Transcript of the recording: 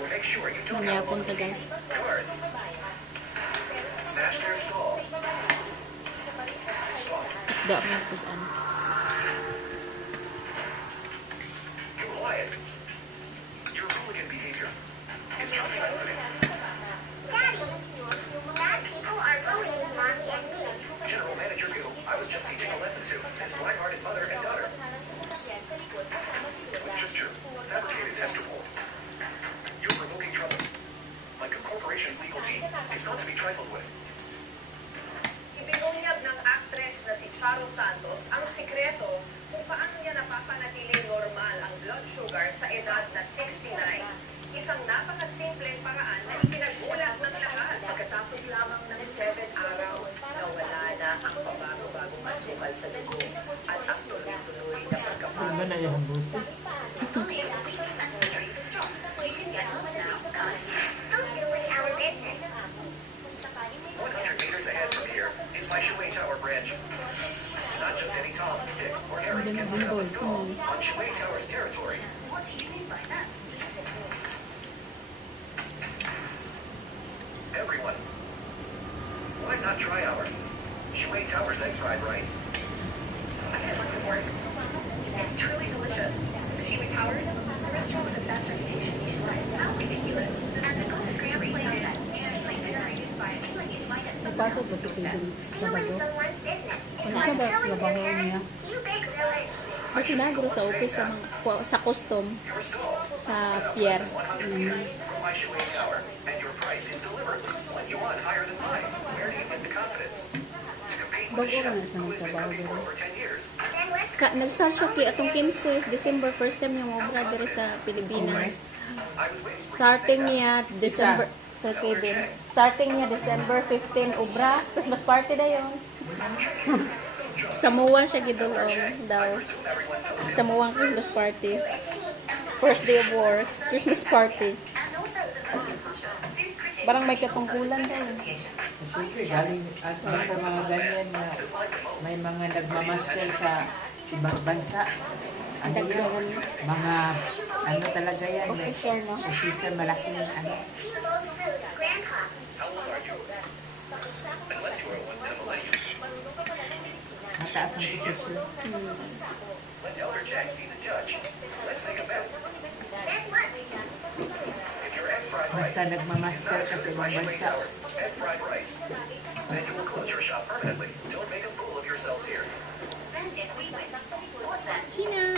will make sure you don't have Manyapon ka guys. cards. Smash their stall. Stop. Isda mo sa ano. You're quiet. Your hooligan behavior is traumatizing. Daddy, bad people are bullying Mommy and me. General Manager Goo, I was just teaching a lesson to his black-hearted mother and daughter. It's just your fabricated test report. You're provoking trouble. Like a corporation's legal team is not to be trifled with. Ibinunyag ng actress na si Charo Santos ang sikreto kung paano niya napapanatiling normal ang blood sugar sa edad na 69. Isang napakasimpleng paraan na ipinagulat ng lahat pagkatapos lamang ng 7 araw na wala na ang pabago-bagong asukal sa dugo at ang tuloy-tuloy na pagkabago. Ano na yung buses? Don't ruin our business. 100 meters ahead from here is my Shuwei Tower branch. Not just any Tom, Dick, or Harry can set up a stall on Shuwei Tower's territory. What do you mean by that? Everyone. Why not try our Shuwei Tower's egg fried rice? I had one from work. It's truly delicious. Sashimi Tower, the restaurant with the best reputation nationwide. How ridiculous. And the Golden Grand Prix and stealing designated by stealing invited Napasok ba si Pedro sa Stealing bago? someone's business. Ano Like ba telling trabaho their niya? parents, you big villain. Kasi nagro sa office sa, sa custom Your stall. sa Set up pier. less than 100 meters from my Shuwei Tower, and your price is delivered. What you want higher than mine? Where do you get the confidence? To compete with a Bago chef ka na sa who has been nagtrabaho cooking for dito. over 10 years. Then let's Nag-start siya atong 15 December, first time yung obra diri sa Pilipinas. I was waiting for Starting niya December, Sir Kevin. Starting niya December 15 obra, tapos mas party na yun. Samoa siya gidulong daw. Samoa Christmas party. First day of work, Christmas party. Parang may katungkulan daw. Siyempre, galing at sa mga ganyan na may mga nagmamaster sa ibang bansa. Ano yun? Mga, ano talaga yan? Officer, no? Officer, malaking ano. Grandpa. How old are you? Unless you were once in a millennium. Mataas ang posisyon. Let Elder Jack be the judge. Let's make a bet. Then what? If your egg fried rice Basta nagmamaster ka sa ibang Shuwei bansa. Tower's egg fried rice, then you will close your shop permanently. Don't make a fool of yourselves here. China!